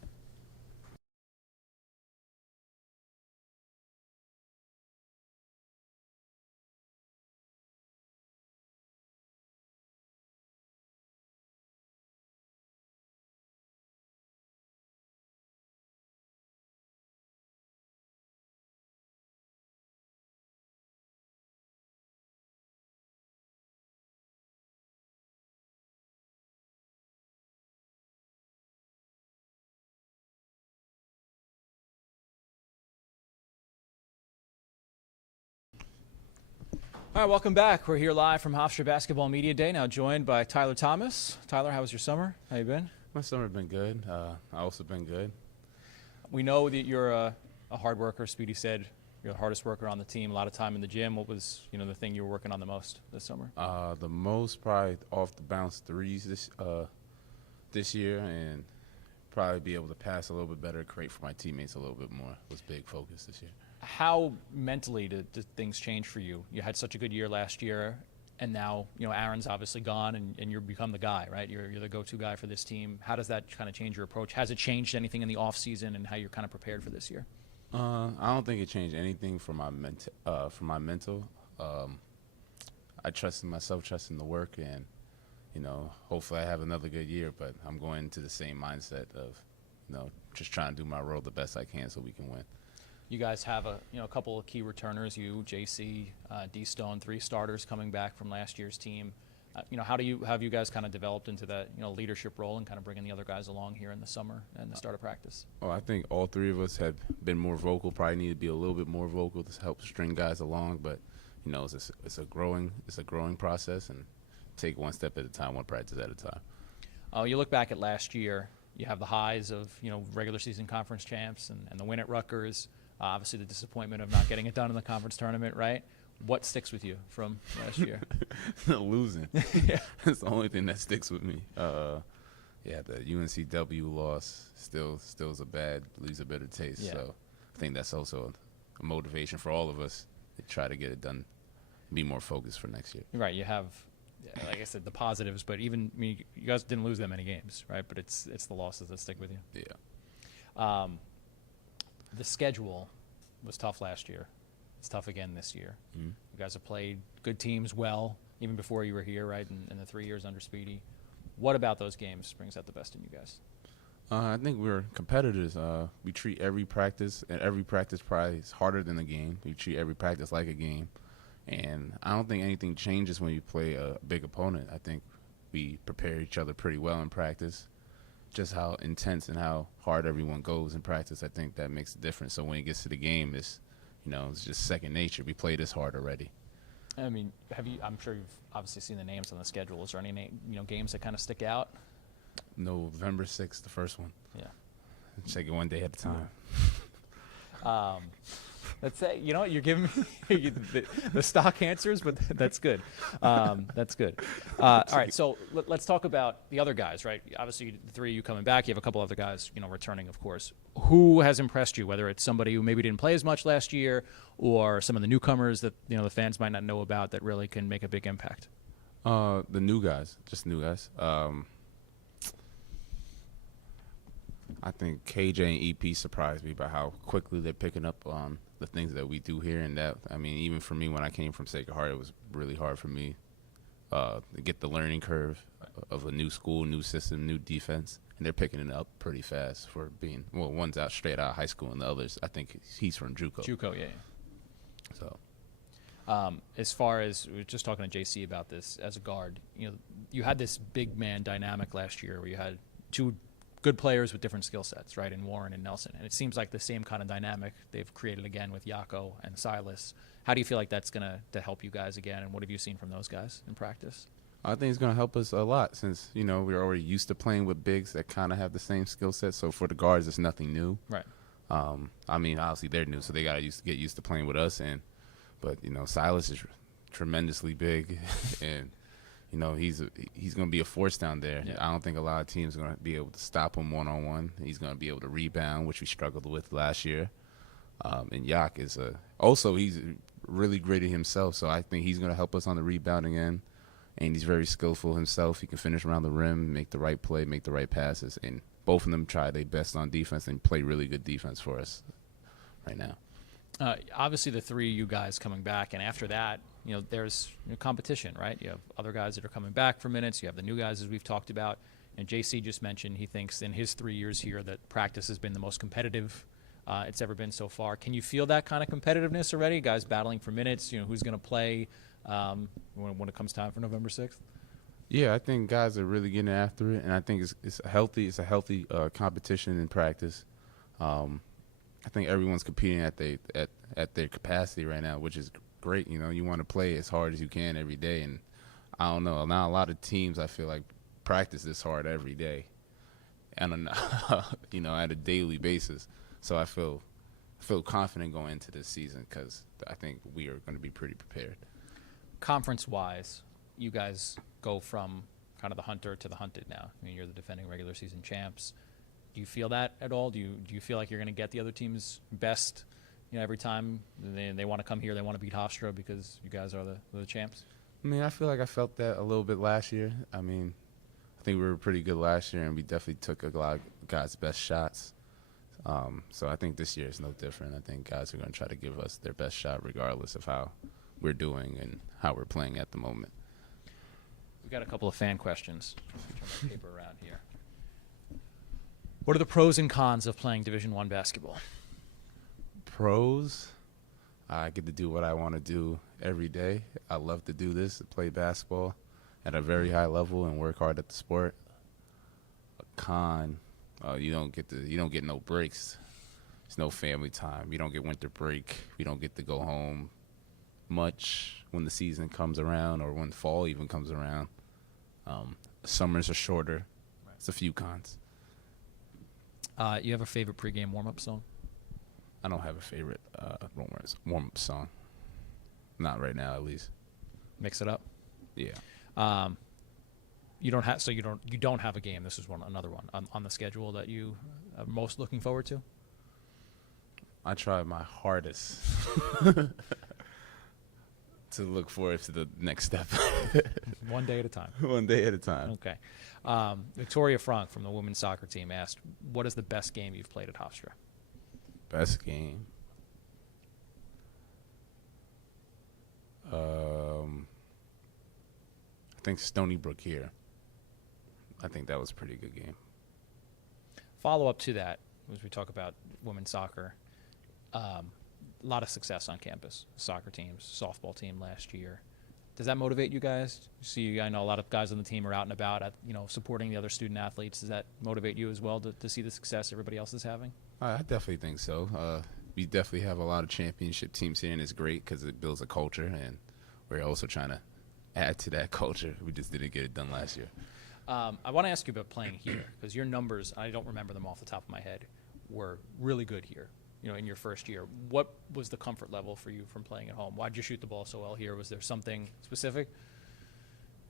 All right, welcome back. We're here live from Hofstra Basketball Media Day, now joined by Tyler Thomas. Tyler, how was your summer? How you been? My summer's been good. I also been good. We know that you're a hard worker. Speedy said you're the hardest worker on the team, a lot of time in the gym. What was, the thing you were working on the most this summer? The most probably off the bounce threes this year, and probably be able to pass a little bit better, create for my teammates a little bit more was big focus this year. How mentally did things change for you? You had such a good year last year, and now Aaron's obviously gone, and you've become the guy, right? You're the go-to guy for this team. How does that kind of change your approach? Has it changed anything in the off season and how you're kind of prepared for this year? I don't think it changed anything for my mental. I trust in myself, trust in the work, and hopefully I have another good year. But I'm going into the same mindset of just trying to do my role the best I can so we can win. You guys have a couple of key returners. You, JC, D Stone, 3 starters coming back from last year's team. How have you guys kind of developed into that leadership role and kind of bringing the other guys along here in the summer and the start of practice? Well, I think all 3 of us have been more vocal. Probably need to be a little bit more vocal to help string guys along. But it's a growing process, and take one step at a time, one practice at a time. You look back at last year. You have the highs of regular season conference champs and the win at Rutgers. Obviously, the disappointment of not getting it done in the conference tournament, right? What sticks with you from last year? Losing. Yeah. That's the only thing that sticks with me. The UNCW loss still is leaves a bitter taste. Yeah. So I think that's also a motivation for all of us to try to get it done, be more focused for next year. Right. You have, like I said, the positives, but you guys didn't lose that many games, right? But it's the losses that stick with you. Yeah. The schedule was tough last year. It's tough again this year. Mm-hmm. You guys have played good teams well, even before you were here, right, in the 3 years under Speedy. What about those games brings out the best in you guys? I think we're competitors. We treat every practice, and every practice probably is harder than a game. We treat every practice like a game. And I don't think anything changes when you play a big opponent. I think we prepare each other pretty well in practice. Just how intense and how hard everyone goes in practice, I think that makes a difference. So when it gets to the game, it's just second nature. We play this hard already. I mean, I'm sure you've obviously seen the names on the schedule. Is there any games that kind of stick out? November 6th, the first one. Yeah. Take it one day at a time. Let's say, you're giving me the stock answers, but that's good. That's good. All right, so let's talk about the other guys, right? Obviously, the 3 of you coming back. You have a couple other guys, returning, of course. Who has impressed you, whether it's somebody who maybe didn't play as much last year or some of the newcomers that, the fans might not know about that really can make a big impact? The new guys, just new guys. I think KJ and EP surprised me by how quickly they're picking up on the things that we do here. And that, even for me, when I came from Sacred Heart, it was really hard for me to get the learning curve of a new school, new system, new defense. And they're picking it up pretty fast for being, one's out straight out of high school and the others, I think he's from JUCO. JUCO, yeah. So. As far as we were just talking to JC about this as a guard, you had this big man dynamic last year where you had two good players with different skill sets, right, in Warren and Nelson, and it seems like the same kind of dynamic they've created again with Yako and Silas. How do you feel like that's going to help you guys again, and what have you seen from those guys in practice? I think it's going to help us a lot since, we're already used to playing with bigs that kind of have the same skill set. So for the guards, it's nothing new. Right. Obviously they're new, so they got to get used to playing with us. But Silas is tremendously big, and he's going to be a force down there. Yeah. I don't think a lot of teams are going to be able to stop him one-on-one. He's going to be able to rebound, which we struggled with last year. And Yak is also he's really gritty himself, so I think he's going to help us on the rebounding end. And he's very skillful himself. He can finish around the rim, make the right play, make the right passes. And both of them try their best on defense and play really good defense for us right now. Obviously, the three of you guys coming back, and after that, there's competition, right? You have other guys that are coming back for minutes. You have the new guys, as we've talked about. And JC just mentioned he thinks in his 3 years here that practice has been the most competitive it's ever been so far. Can you feel that kind of competitiveness already? Guys battling for minutes, who's going to play when it comes time for November 6th? Yeah, I think guys are really getting after it, and I think it's a healthy competition in practice. I think everyone's competing at their capacity right now, which is great. You want to play as hard as you can every day, and I don't know. Not a lot of teams I feel like practice this hard every day, and at a daily basis. So I feel confident going into this season because I think we are going to be pretty prepared. Conference-wise, you guys go from kind of the hunter to the hunted now. I mean, you're the defending regular season champs. Do you feel that at all? Do you feel like you're going to get the other team's best, every time they want to come here, they want to beat Hofstra because you guys are the champs? I mean, I feel like I felt that a little bit last year. I mean, I think we were pretty good last year, and we definitely took a lot of guys' best shots. So I think this year is no different. I think guys are going to try to give us their best shot regardless of how we're doing and how we're playing at the moment. We've got a couple of fan questions. Turn my paper around here. What are the pros and cons of playing Division I basketball? Pros, I get to do what I want to do every day. I love to do this, to play basketball at a very high level and work hard at the sport. A con, you don't get no breaks. There's no family time. You don't get winter break. We don't get to go home much when the season comes around or when fall even comes around. Summers are shorter. Right. It's a few cons. You have a favorite pregame warm-up song? I don't have a favorite warm-up song. Not right now, at least. Mix it up. Yeah. You don't have a game. This is another one on the schedule that you are most looking forward to. I try my hardest to look forward to the next step. One day at a time. One day at a time. Okay. Victoria Frank from the women's soccer team asked, what is the best game you've played at Hofstra? Best game. I think Stony Brook here. I think that was a pretty good game. Follow up to that, as we talk about women's soccer, a lot of success on campus. Soccer teams, softball team last year. Does that motivate you guys? I know a lot of guys on the team are out and about, supporting the other student athletes. Does that motivate you as well to see the success everybody else is having? I definitely think so. We definitely have a lot of championship teams here, and it's great because it builds a culture, and we're also trying to add to that culture. We just didn't get it done last year. I want to ask you about playing here because your numbers, I don't remember them off the top of my head, were really good here, in your first year. What was the comfort level for you from playing at home? Why did you shoot the ball so well here? Was there something specific?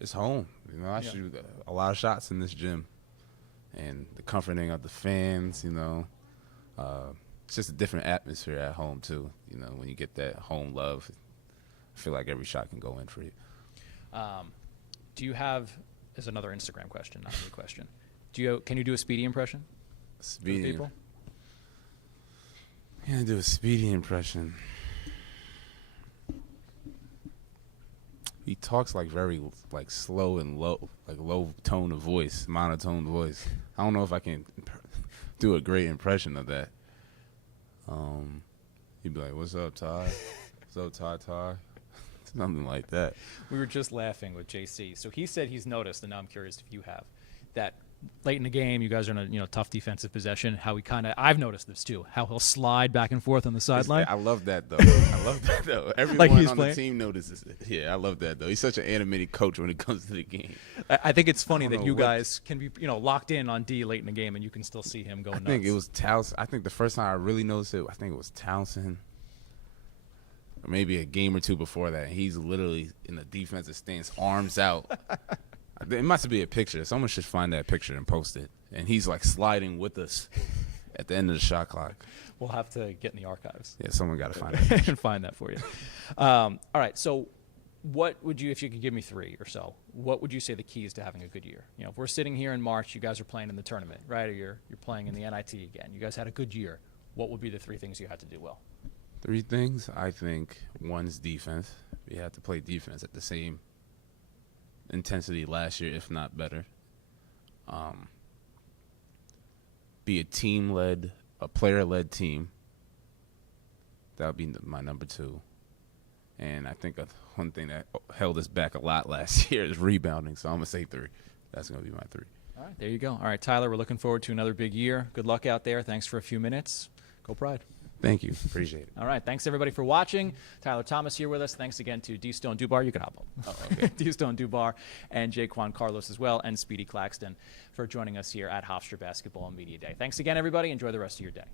It's home. I shoot a lot of shots in this gym. And the comforting of the fans, it's just a different atmosphere at home, too. When you get that home love, I feel like every shot can go in for you. Do you have, is another Instagram question, not a question. Can you do a Speedy impression? Speedy. For people? I'm going to do a Speedy impression. He talks very slow and low, low tone of voice, monotone voice. I don't know if I can do a great impression of that. He'd be like, "What's up, Todd? What's up, Todd? Something like that. We were just laughing with JC. So he said he's noticed, and now I'm curious if you have, that late in the game, you guys are in a tough defensive possession. How he I've noticed this too. How he'll slide back and forth on the sideline. I love that though. I love that though. Everyone he's on playing? the team notices it. Yeah, I love that though. He's such an animated coach when it comes to the game. I think it's funny I that don't you know what- guys can be locked in on D late in the game, and you can still see him go I nuts. think it was Townsend. I think the first time I really noticed it, I think it was Townsend. Or maybe a game or two before that. He's literally in the defensive stance, arms out. It must be a picture. Someone should find that picture and post it. And he's like sliding with us at the end of the shot clock. We'll have to get in the archives. Yeah, someone got to find it. and find that for you. All right, so what would you, if you could give me 3 or so, what would you say the key is to having a good year? If we're sitting here in March, you guys are playing in the tournament, right? Or you're playing in the NIT again. You guys had a good year. What would be the 3 things you had to do well? 3 things. I think one's defense. We had to play defense at the same intensity last year, if not better. Be a team-led, a player-led team. That would be my number 2. And I think one thing that held us back a lot last year is rebounding. So I'm going to say 3. That's going to be my 3. All right, there you go. All right, Tyler, we're looking forward to another big year. Good luck out there. Thanks for a few minutes. Go Pride. Thank you. Appreciate it. All right, thanks everybody for watching. Tyler Thomas here with us. Thanks again to D Stone Dubar. You can hop up. Oh, okay. D Stone Dubar and Jquan Carlos as well, and Speedy Claxton for joining us here at Hofstra Basketball and Media Day. Thanks again, everybody. Enjoy the rest of your day.